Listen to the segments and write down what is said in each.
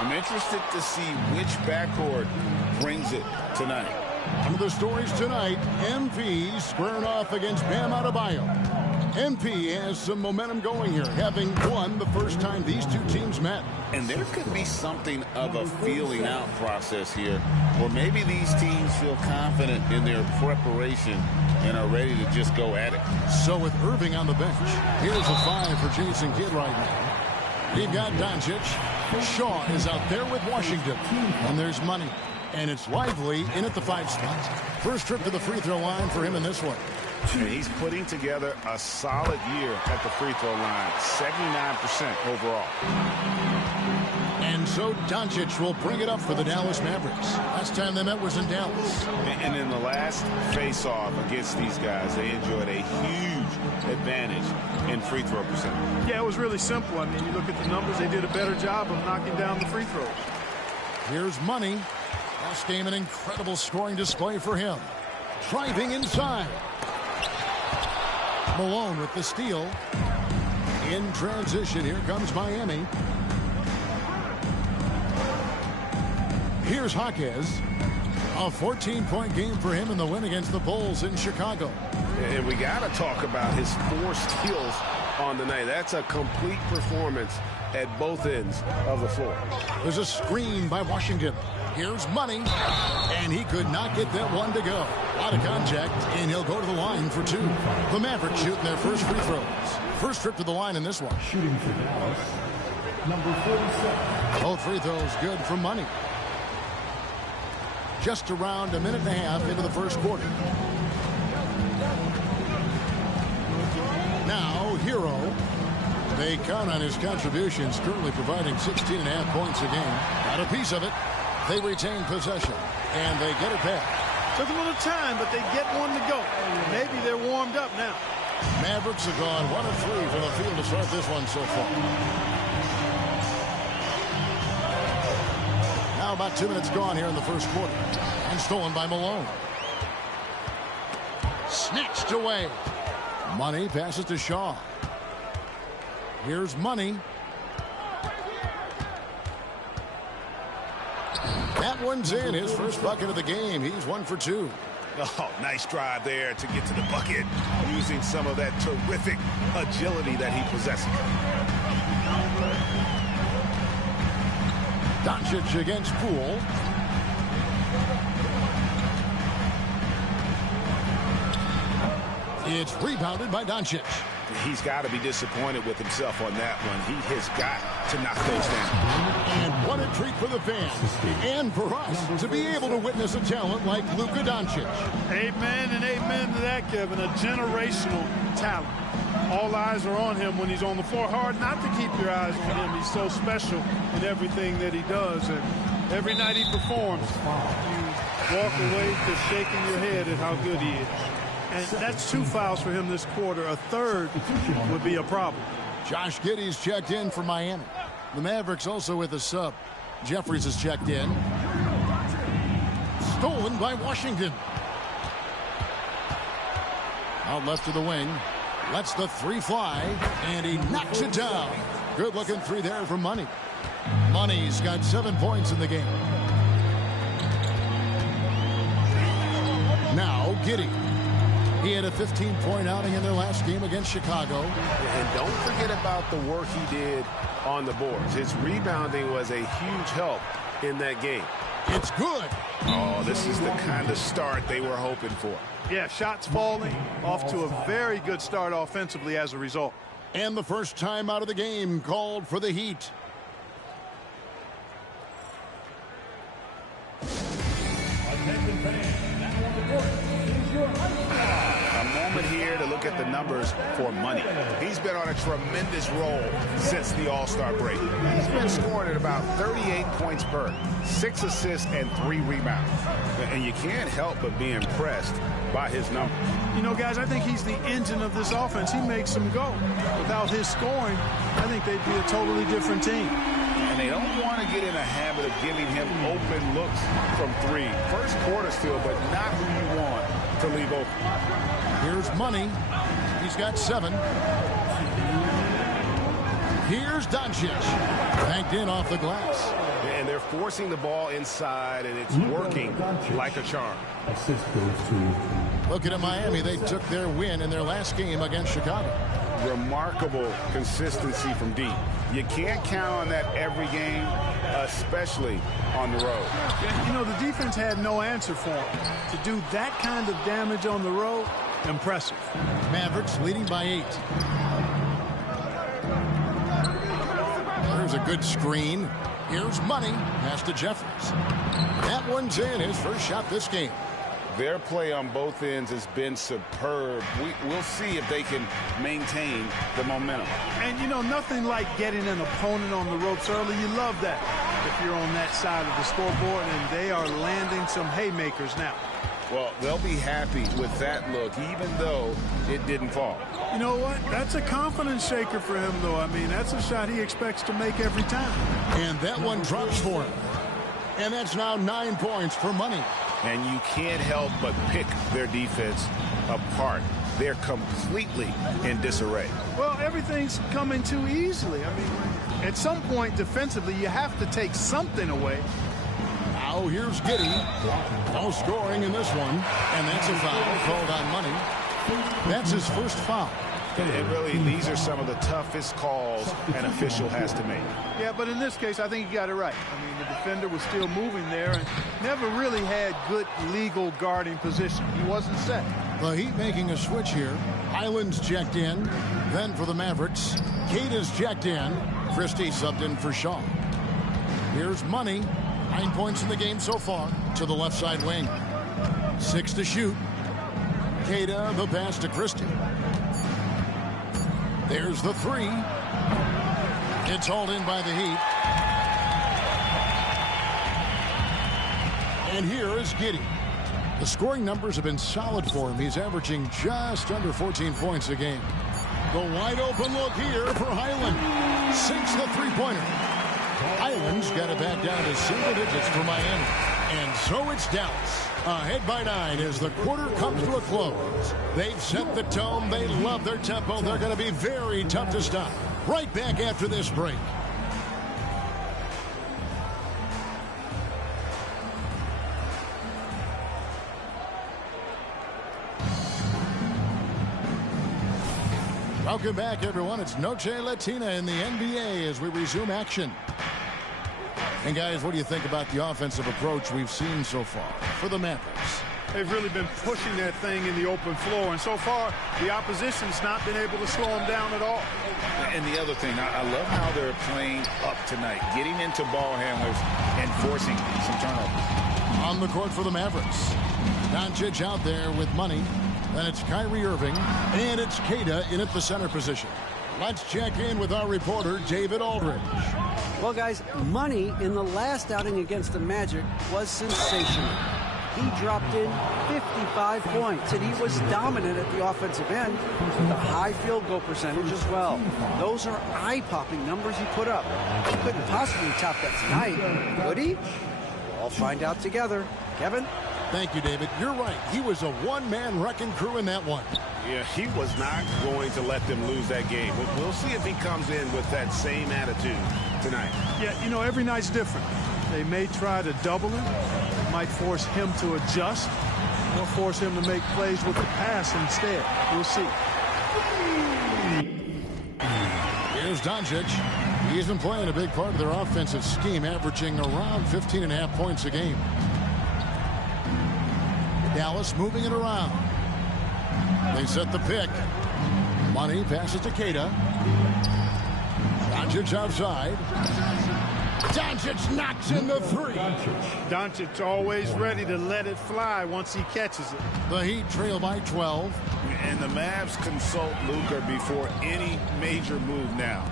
I'm interested to see which backcourt brings it tonight. One of the stories tonight, MP squaring off against Bam Adebayo. MP has some momentum going here, having won the first time these two teams met. And there could be something of a feeling out process here, or maybe these teams feel confident in their preparation and are ready to just go at it. So with Irving on the bench, here's a 5 for Jason Kidd right now. We've got Doncic. Shaw is out there with Washington. And there's Money. And it's Lively in at the 5 spot. First trip to the free throw line for him in this one. And he's putting together a solid year at the free throw line. 79% overall. And so Doncic will bring it up for the Dallas Mavericks. Last time they met was in Dallas. And in the last face-off against these guys, they enjoyed a huge advantage in free throw percentage. Yeah, it was really simple. I mean, you look at the numbers, they did a better job of knocking down the free throws. Here's Money. Last game, an incredible scoring display for him. Driving inside. Malone with the steal. In transition, here comes Miami. Here's Jaquez. A 14-point game for him in the win against the Bulls in Chicago. And we got to talk about his 4 steals on the night. That's a complete performance at both ends of the floor. There's a screen by Washington. Here's Money. And he could not get that one to go. Out of contact, and he'll go to the line for 2. The Mavericks shooting their first free throws. First trip to the line in this one. Shooting for Dallas, number 47. Both free throws good for Money. Just around a minute and a half into the first quarter. Now, Hero. They count on his contributions, currently providing 16.5 points a game. Got a piece of it. They retain possession, and they get it back. Took a little time, but they get one to go. Maybe they're warmed up now. Mavericks have gone 1 of 3 from the field to start this one so far. Now about 2 minutes gone here in the first quarter. And stolen by Malone. Snatched away. Money passes to Shaw. Here's Money. That one's in. His first bucket of the game. He's 1 for 2. Oh, nice drive there to get to the bucket, using some of that terrific agility that he possesses. Doncic against Poole. It's rebounded by Doncic. He's got to be disappointed with himself on that one. He has got to knock those down. And what a treat for the fans and for us to be able to witness a talent like Luka Doncic. Amen and amen to that, Kevin. A generational talent. All eyes are on him when he's on the floor. Hard not to keep your eyes on him. He's so special in everything that he does. And every night he performs, you walk away just shaking your head at how good he is. And that's 2 fouls for him this quarter. A third would be a problem. Josh Giddey's checked in for Miami. The Mavericks also with a sub. Jeffries has checked in. Stolen by Washington. Out left to the wing. Lets the 3 fly. And he knocks it down. Good looking 3 there for Money. Money's got 7 points in the game. Now Giddey. He had a 15-point outing in their last game against Chicago. And don't forget about the work he did on the boards. His rebounding was a huge help in that game. It's good. Oh, this is the kind of start they were hoping for. Yeah, shots falling. Off to a very good start offensively as a result. And the first time out of the game called for the Heat. Attention fans, now on the court is your A moment here to look at the numbers for Money. He's been on a tremendous roll since the All-Star break. He's been scoring at about 38 points per, 6 assists and 3 rebounds. And you can't help but be impressed by his numbers. You know, guys, I think he's the engine of this offense. He makes them go. Without his scoring, I think they'd be a totally different team. And they don't want to get in a habit of giving him open looks from 3. First quarter still, but not who you want to leave open. Here's Money. He's got 7. Here's Doncic. Banked in off the glass. And they're forcing the ball inside, and it's working like a charm. Assist goes to Looking at Miami, they took their win in their last game against Chicago. Remarkable consistency from deep. You can't count on that every game, especially on the road. You know, the defense had no answer for him. To do that kind of damage on the road, impressive. Mavericks leading by 8. There's a good screen. Here's Money. Pass to Jeffries. That one's in. His first shot this game. Their play on both ends has been superb. We'll see if they can maintain the momentum. And, you know, nothing like getting an opponent on the ropes early. You love that if you're on that side of the scoreboard, and they are landing some haymakers now. Well, they'll be happy with that look, even though it didn't fall. You know what? That's a confidence shaker for him, though. I mean, that's a shot he expects to make every time. And that one drops for him. And that's now 9 points for Money. And you can't help but pick their defense apart. They're completely in disarray. Well, everything's coming too easily. I mean, at some point defensively, you have to take something away. Now here's Giddey. No scoring in this one. And that's a foul called on Money. That's his first foul. And really, these are some of the toughest calls an official has to make. Yeah, but in this case, I think he got it right. I mean, the defender was still moving there and never really had good legal guarding position. He wasn't set. The Heat making a switch here. Highland's checked in. Then for the Mavericks, Keita's checked in. Christie subbed in for Shaw. Here's Money. 9 points in the game so far to the left side wing. 6 to shoot. Keita, the pass to Christie. There's the 3. It's hauled in by the Heat. And here is Giddey. The scoring numbers have been solid for him. He's averaging just under 14 points a game. The wide open look here for Highland. Sinks the three-pointer. Highland's got it back down to single digits for Miami. And so it's Dallas. Ahead by 9 as the quarter comes to a close. They've set the tone. They love their tempo. They're going to be very tough to stop. Right back after this break. Welcome back, everyone. It's Noche Latina in the NBA as we resume action. And, guys, what do you think about the offensive approach we've seen so far for the Mavericks? They've really been pushing that thing in the open floor, and so far the opposition's not been able to slow them down at all. And the other thing, I love how they're playing up tonight, getting into ball handlers and forcing some turnovers. On the court for the Mavericks. Doncic out there with Money. Then it's Kyrie Irving, and it's Keita in at the center position. Let's check in with our reporter, David Aldridge. Well, guys, Money in the last outing against the Magic was sensational. He dropped in 55 points, and he was dominant at the offensive end with a high field goal percentage as well. Those are eye-popping numbers he put up. He couldn't possibly top that tonight, could he? We'll all find out together. Kevin? Thank you, David. You're right. He was a one-man wrecking crew in that one. Yeah, he was not going to let them lose that game. We'll see if he comes in with that same attitude tonight. Yeah, you know, every night's different. They may try to double him, might force him to adjust, or force him to make plays with the pass instead. We'll see. Here's Doncic. He's been playing a big part of their offensive scheme, averaging around 15.5 points a game. Dallas moving it around. They set the pick. Money passes to Keita. Doncic outside. Doncic knocks in the 3. Doncic always ready to let it fly once he catches it. The Heat trail by 12. And the Mavs consult Luka before any major move now.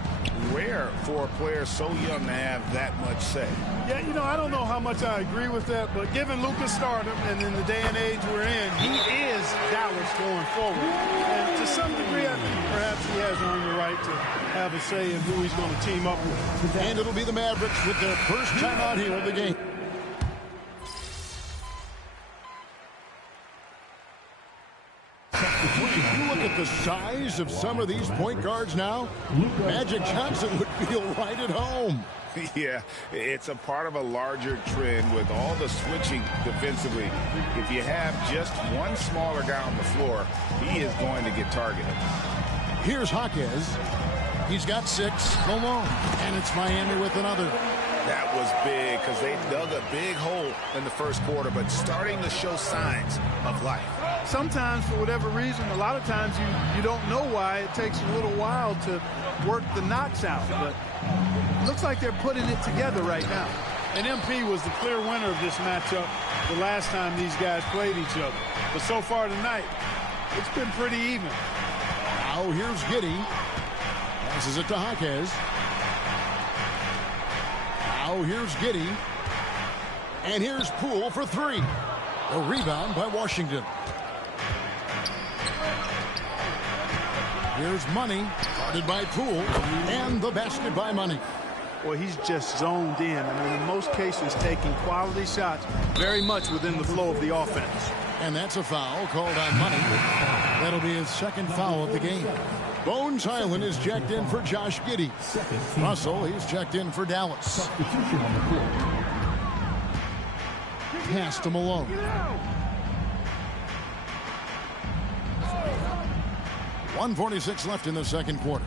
Rare for a player so young to have that much say. Yeah, you know, I don't know how much I agree with that, but given Luka's stardom and in the day and age we're in, he is Dallas going forward. And to some degree, I think perhaps he has earned the right to have a say in who he's going to team up with. And it'll be the Mavericks with their first time out here of the game. You look at the size of some of these point guards now, Magic Johnson would feel right at home. Yeah, it's a part of a larger trend with all the switching defensively. If you have just one smaller guy on the floor, he is going to get targeted. Here's Jaquez. He's got 6. Malone. And it's Miami with another. That was big because they dug a big hole in the first quarter, but starting to show signs of life. Sometimes, for whatever reason, a lot of times you don't know why. It takes a little while to work the knocks out. But it looks like they're putting it together right now. And MP was the clear winner of this matchup the last time these guys played each other. But so far tonight, it's been pretty even. Now here's Giddey. Passes it to Jaquez. Now here's Giddey. And here's Poole for 3. A rebound by Washington. Here's Money, guarded by Poole, and the basket by Money. Well, he's just zoned in. I mean, in most cases, taking quality shots very much within the flow of the offense. And that's a foul called on Money. That'll be his second foul of the game. Bones Highland is checked in for Josh Giddey. Russell, he's checked in for Dallas. Pass to Malone. .146 left in the second quarter.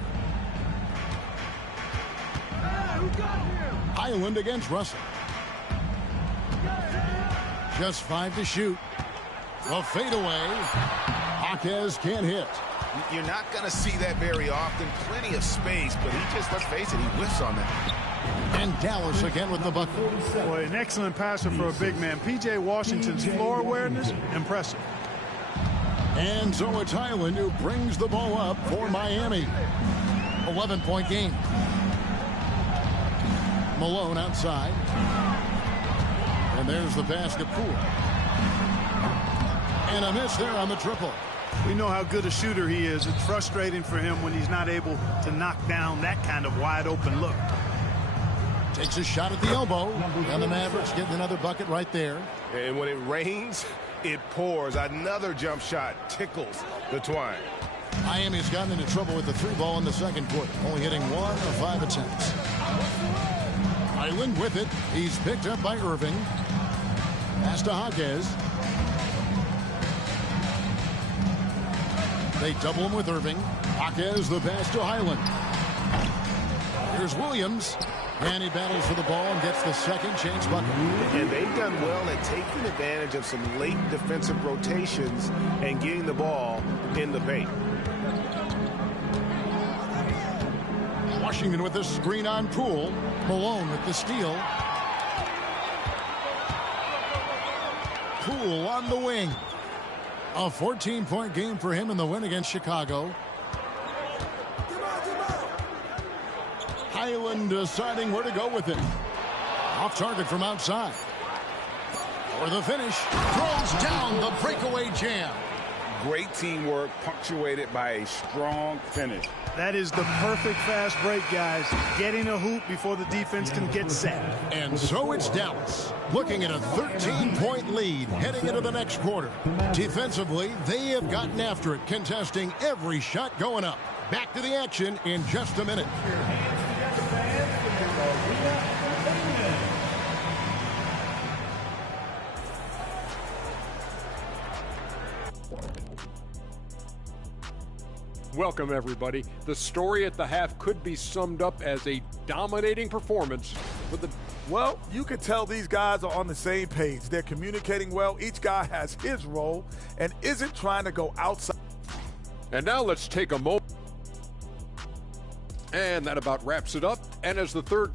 Highland against Russell. Just 5 to shoot. A fadeaway. Jaquez can't hit. You're not going to see that very often. Plenty of space, but he just, let's face it, he whiffs on that. And Dallas again with the bucket. Boy, an excellent passer for a big man. P.J. Washington's floor awareness, impressive. And so it's Highland who brings the ball up for Miami. 11-point game. Malone outside. And there's the pass to Poole. And a miss there on the triple. We know how good a shooter he is. It's frustrating for him when he's not able to knock down that kind of wide open look. Takes a shot at the elbow. And the Mavericks getting another bucket right there. And when it rains, it pours. Another jump shot tickles the twine. Miami's gotten into trouble with the 3 ball in the second quarter. Only hitting 1 of 5 attempts. Highland with it. He's picked up by Irving. Pass to Jaquez. They double him with Irving. Jaquez the pass to Highland. Here's Williams. And he battles for the ball and gets the second chance bucket. And they've done well at taking advantage of some late defensive rotations and getting the ball in the paint. Washington with the screen on Poole. Malone with the steal. Poole on the wing. A 14-point game for him in the win against Chicago. Highland deciding where to go with it. Off target from outside. For the finish. Throws down the breakaway jam. Great teamwork punctuated by a strong finish. That is the perfect fast break, guys. Getting a hoop before the defense can get set. And so it's Dallas looking at a 13-point lead heading into the next quarter. Defensively, they have gotten after it, contesting every shot going up. Back to the action in just a minute. Welcome, everybody. The story at the half could be summed up as a dominating performance. Well, you can tell these guys are on the same page. They're communicating well. Each guy has his role and isn't trying to go outside. And now let's take a moment. And that about wraps it up. And as the third...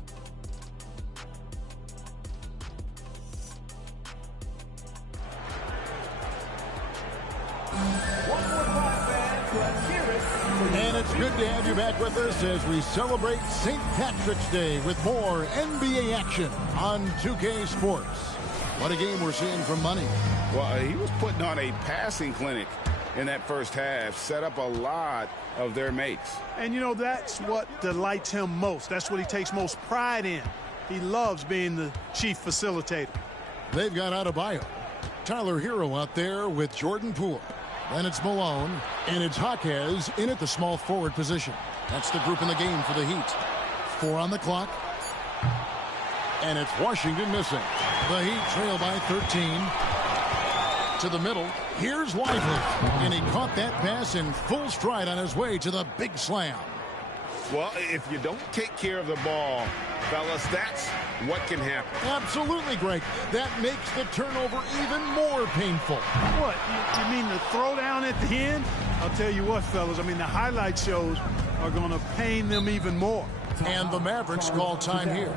And it's good to have you back with us as we celebrate St. Patrick's Day with more NBA action on 2K Sports. What a game we're seeing from Money. Well, he was putting on a passing clinic in that first half, set up a lot of their mates. And, you know, that's what delights him most. That's what he takes most pride in. He loves being the chief facilitator. They've got Adebayo. Tyler Hero out there with Jordan Poole. Then it's Malone, and it's Jaquez in at the small forward position. That's the group in the game for the Heat. 4 on the clock. And it's Washington missing. The Heat trail by 13. To the middle. Here's Lively. And he caught that pass in full stride on his way to the big slam. Well, if you don't take care of the ball, fellas, that's what can happen. Absolutely, Greg. That makes the turnover even more painful. What? You mean the throwdown at the end? I'll tell you what, fellas. I mean, the highlight shows are going to pain them even more. And the Mavericks call time here.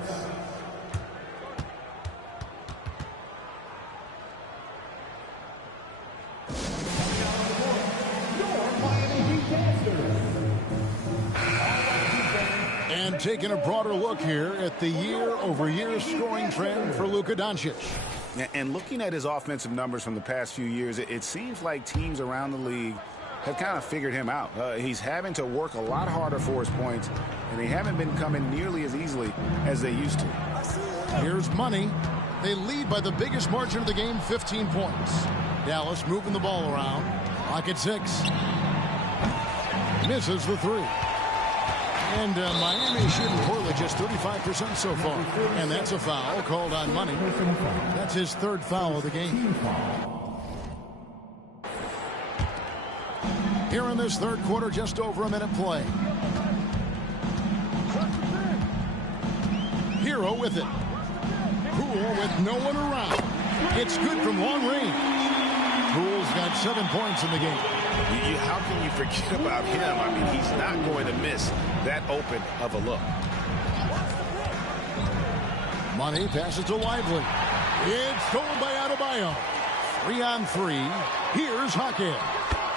And taking a broader look here at the year-over-year scoring trend for Luka Doncic. And looking at his offensive numbers from the past few years, it seems like teams around the league have kind of figured him out. He's having to work a lot harder for his points, and they haven't been coming nearly as easily as they used to. Here's Money. They lead by the biggest margin of the game, 15 points. Dallas moving the ball around. Clock at 6. Misses the 3. And Miami shooting poorly, just 35% so far. And that's a foul called on Money. That's his 3rd foul of the game. Here in this 3rd quarter, just over a minute play. Hero with it. Poole with no one around. It's good from long range. Poole's got 7 points in the game. How can you forget about him? I mean, he's not going to miss that open of a look. Money passes to Lively. It's stolen by Adebayo. 3 on 3. Here's Jaquez.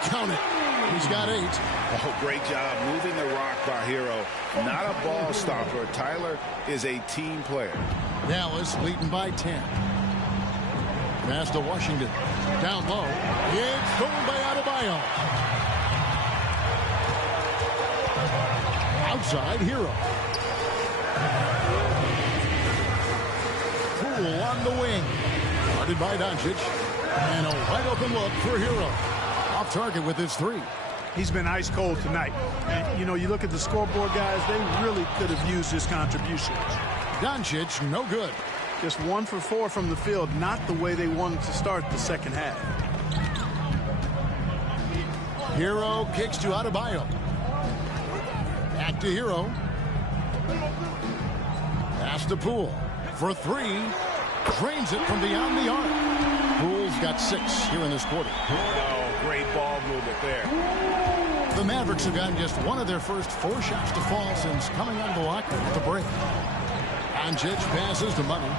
Count it. He's got 8. Oh, great job moving the rock by Hero. Not a ball stopper. Tyler is a team player. Dallas leading by 10. Pass to Washington. Down low. It's stolen by Adebayo. Outside, Hero. Poole on the wing. Guarded by Doncic. And a wide open look for Hero. Off target with his 3. He's been ice cold tonight. And, you know, you look at the scoreboard, guys, they really could have used his contribution. Doncic, no good. Just 1 for 4 from the field, not the way they wanted to start the second half. Hero kicks to Adebayo. Back to Hero. Pass to Poole. For 3. Drains it from beyond the arc. Poole's got 6 here in this quarter. Oh, great ball movement there. The Mavericks have gotten just one of their first 4 shots to fall since coming out of the locker at the break. Doncic passes to Money.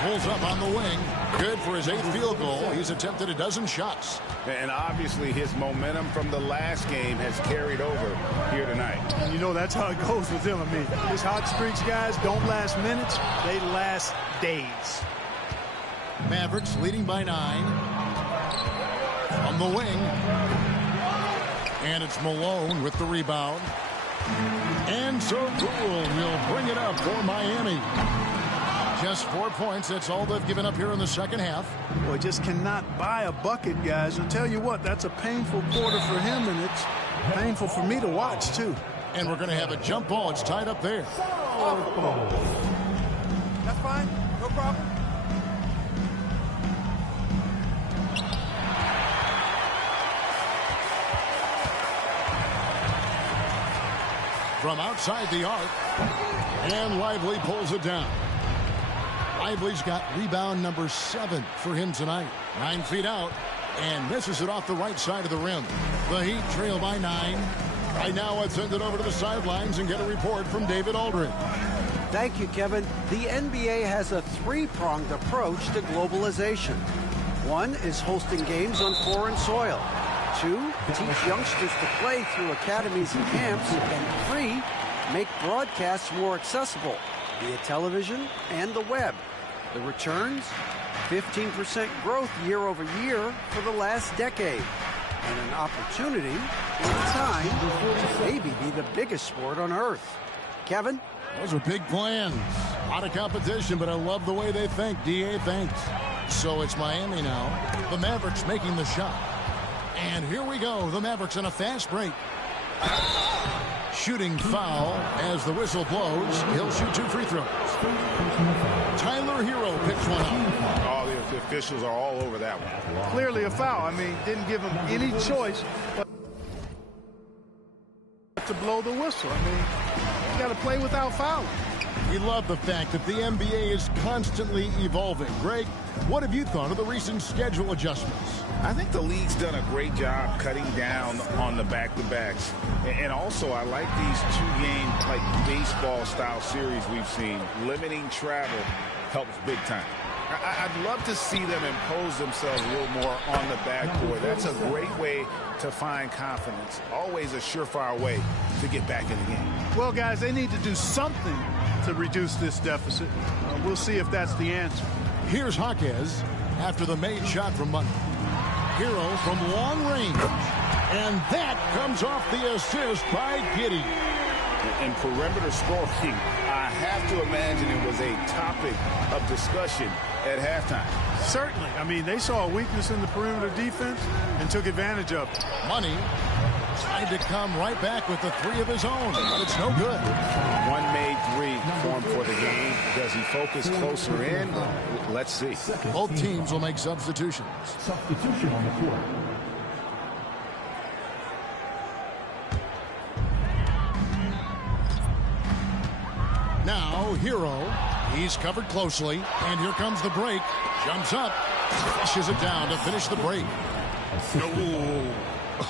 Pulls up on the wing. Good for his 8th field goal. He's attempted a dozen shots. And obviously his momentum from the last game has carried over here tonight. And you know that's how it goes with him. I mean, his hot streaks, guys, don't last minutes. They last days. Mavericks leading by 9. On the wing. And it's Malone with the rebound. And so Poole will bring it up for Miami. Just 4 points. That's all they've given up here in the second half. Boy, just cannot buy a bucket, guys. I'll tell you what, that's a painful quarter for him, and it's painful for me to watch, too. And we're going to have a jump ball. It's tied up there. That's fine. No problem. From outside the arc. And Lively pulls it down. Lively's got rebound number 7 for him tonight. 9 feet out. And misses it off the right side of the rim. The Heat trail by 9. Right now, let's send it over to the sidelines and get a report from David Aldridge. Thank you, Kevin. The NBA has a 3-pronged approach to globalization. 1 is hosting games on foreign soil. 2, teach youngsters to play through academies and camps. And 3, make broadcasts more accessible via television and the web. The returns? 15% growth year over year for the last decade. And an opportunity in time to maybe be the biggest sport on earth. Kevin? Those are big plans. A lot of competition, but I love the way they think. DA, thanks. So it's Miami now. The Mavericks making the shot. And here we go. The Mavericks on a fast break. Shooting foul as the whistle blows. He'll shoot 2 free throws. Tyler Hero picks one up. Oh, the officials are all over that one. Clearly a foul. I mean, didn't give him any choice but to blow the whistle. I mean, you got to play without fouling. We love the fact that the NBA is constantly evolving. Greg, what have you thought of the recent schedule adjustments? I think the league's done a great job cutting down on the back-to-backs. And also, I like these 2-game, like baseball-style series we've seen. Limiting travel helps big time. I'd love to see them impose themselves a little more on the backboard. That's a great way to find confidence. Always a surefire way to get back in the game. Well, guys, they need to do something to reduce this deficit. We'll see if that's the answer. Here's Jaquez after the made shot from Money. Hero from long range. And that comes off the assist by Giddey. And perimeter scoring, I have to imagine it was a topic of discussion at halftime. Certainly. I mean, they saw a weakness in the perimeter defense and took advantage of it. Money tried to come right back with the 3 of his own, but it's no good. One made 3 for him for the game. Does he focus closer in? Let's see. Both teams will make substitutions. Substitution on the court. Now, Hero. He's covered closely. And here comes the break. Jumps up. Flushes it down to finish the break.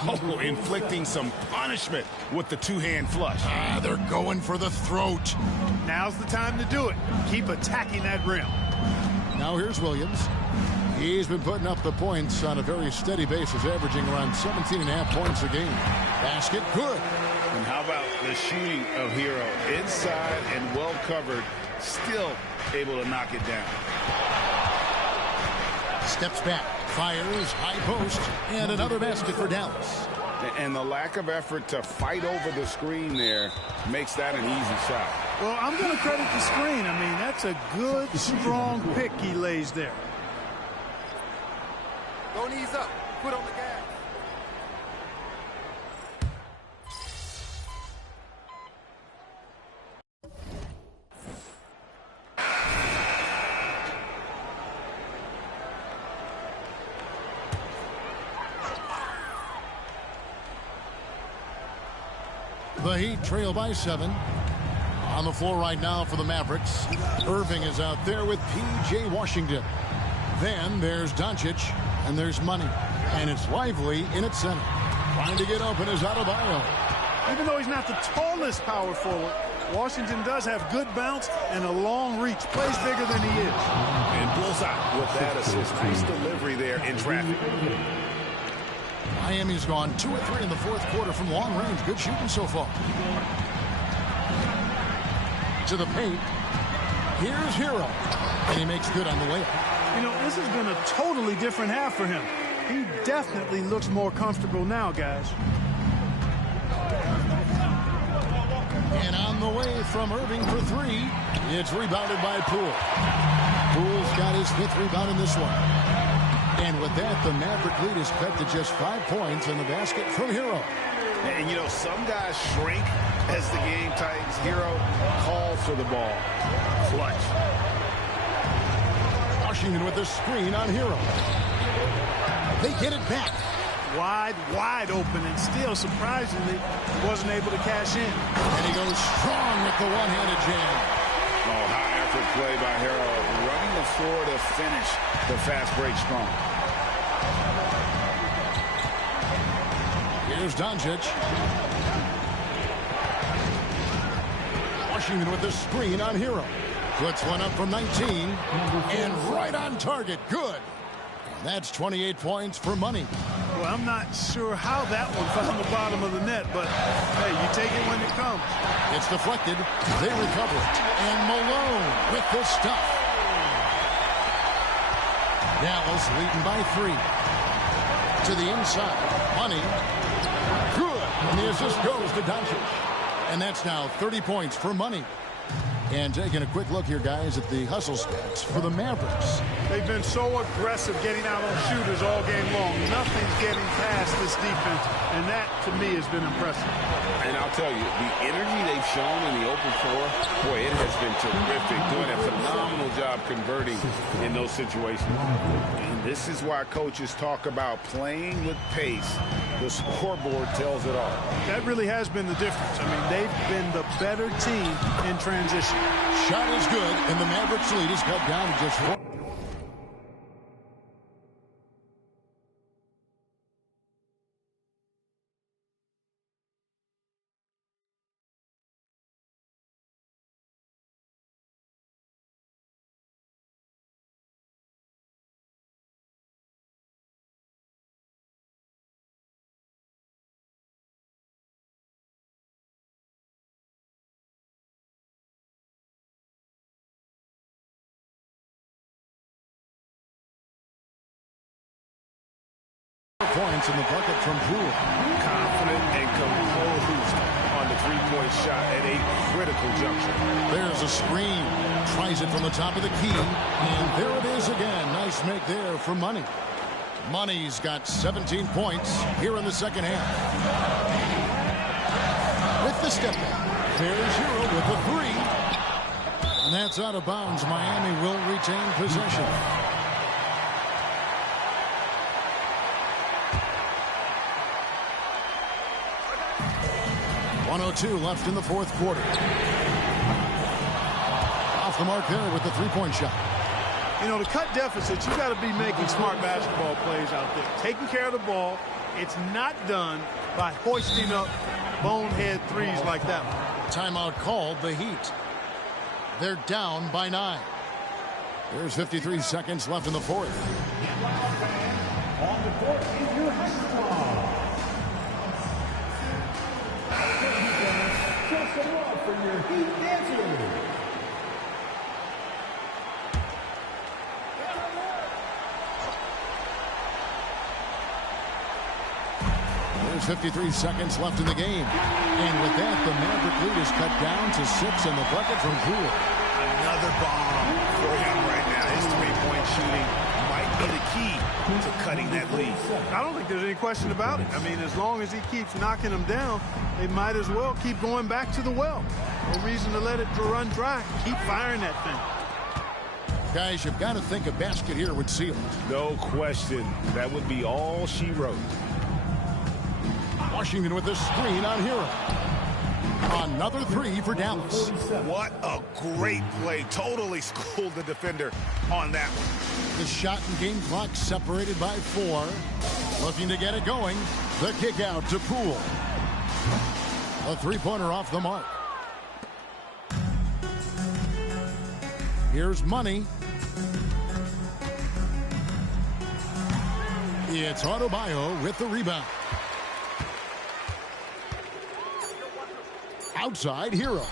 Oh, inflicting some punishment with the 2-hand flush. They're going for the throat. Now's the time to do it. Keep attacking that rim. Now here's Williams. He's been putting up the points on a very steady basis, averaging around 17.5 points a game. Basket, good. And how about the shooting of Hero? Inside and well covered, still able to knock it down. Steps back, fires, high post, and another basket for Dallas. And the lack of effort to fight over the screen there makes that an easy shot. Well, I'm going to credit the screen. I mean, that's a good, strong pick he lays there. Don't ease up. Put on the gas. The Heat trail by 7. On the floor right now for the Mavericks. Irving is out there with P.J. Washington. Then there's Doncic, and there's Money. And it's Lively in its center. Trying to get open is Adebayo. Even though he's not the tallest power forward, Washington does have good bounce and a long reach. Plays bigger than he is. And bullseye with that assist. Nice delivery there in traffic. Miami's gone 2 of 3 in the fourth quarter from long range. Good shooting so far. To the paint. Here's Hero. And he makes good on the way. You know, this has been a totally different half for him. He definitely looks more comfortable now, guys. And on the way from Irving for 3. It's rebounded by Poole. Poole's got his 5th rebound in this one. And with that, the Maverick lead is cut to just 5 points in the basket from Hero. And, you know, some guys shrink as the game tightens. Hero calls for the ball. Clutch. Washington with the screen on Hero. They get it back. Wide open, and still, surprisingly, wasn't able to cash in. And he goes strong with the one-handed jam. Oh, high effort play by Hero. Running the floor to finish the fast break strong. Here's Doncic. Washington with the screen on Hero. Puts one up from 19. And right on target. Good. And that's 28 points for Money. Well, I'm not sure how that one found the bottom of the net, but, hey, you take it when it comes. It's deflected. They recover it. And Malone with the stuff. Dallas leading by 3. To the inside. Money. Good. And the assist goes to Doncic. And that's now 30 points for Money. And taking a quick look here, guys, at the hustle stats for the Mavericks. They've been so aggressive getting out on shooters all game long. Nothing's getting past this defense, and that, to me, has been impressive. And I'll tell you, the energy they've shown in the open floor, boy, it has been terrific, doing a phenomenal job converting in those situations. And this is why coaches talk about playing with pace. The scoreboard tells it all. That really has been the difference. I mean, they've been the better team in transition. Shot is good, and the Mavericks lead is cut down to just 4. Points in the bucket from Poole. Confident and composed on the three-point shot at a critical juncture. There's a screen. Tries it from the top of the key. And there it is again. Nice make there for Money. Money's got 17 points here in the second half. With the step back. There's Hero with the three. And that's out of bounds. Miami will retain possession. .102 left in the fourth quarter. Off the mark there with the three-point shot. You know, to cut deficits, you got to be making smart basketball plays out there. Taking care of the ball. It's not done by hoisting up bonehead threes like that one. Timeout called, the Heat. They're down by 9. There's 53 seconds left in the fourth. On the court in your high show some love for your Heat dancers. There's 53 seconds left in the game. And with that, the Maverick lead is cut down to 6 in the bucket from Poole. Another bomb for him right now. His three-point shooting might be the key to cutting that lead. I don't think there's any question about it. I mean, as long as he keeps knocking them down, they might as well keep going back to the well. No reason to let it run dry. Keep firing that thing. Guys, you've got to think a basket here would seal it. No question. That would be all she wrote. Washington with the screen on Hero. Another three for Dallas. What a great play. Totally schooled the defender on that one. The shot and game clock separated by 4. Looking to get it going. The kick out to Poole. A three-pointer off the mark. Here's Money. It's Adebayo with the rebound. Outside, Hero.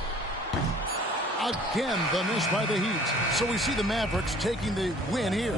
Again, the miss by the Heat. So we see the Mavericks taking the win here.